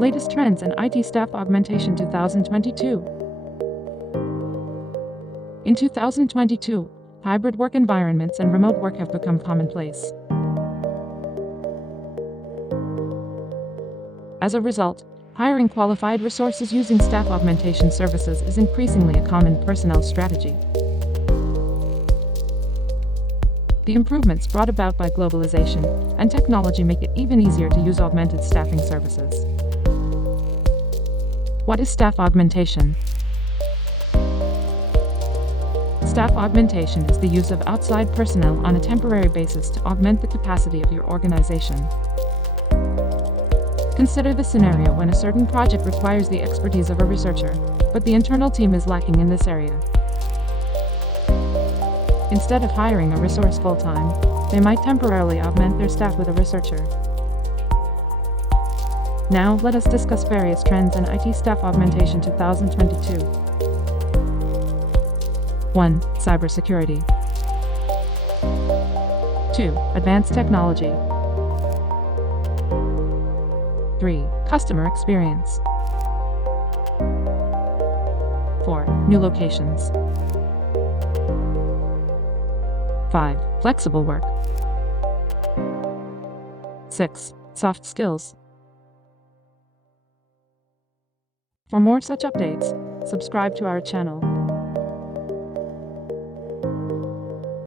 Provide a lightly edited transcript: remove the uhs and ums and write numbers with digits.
Latest trends in IT staff augmentation 2022. In 2022, hybrid work environments and remote work have become commonplace. As a result, hiring qualified resources using staff augmentation services is increasingly a common personnel strategy. The improvements brought about by globalization and technology make it even easier to use augmented staffing services. What is staff augmentation? Staff augmentation is the use of outside personnel on a temporary basis to augment the capacity of your organization. Consider the scenario when a certain project requires the expertise of a researcher, but the internal team is lacking in this area. Instead of hiring a resource full-time, they might temporarily augment their staff with a researcher. Now, let us discuss various trends in IT staff augmentation 2022. 1. Cybersecurity. 2. Advanced technology. 3. Customer experience. 4. New locations. 5. Flexible work. 6. Soft skills. For more such updates, subscribe to our channel.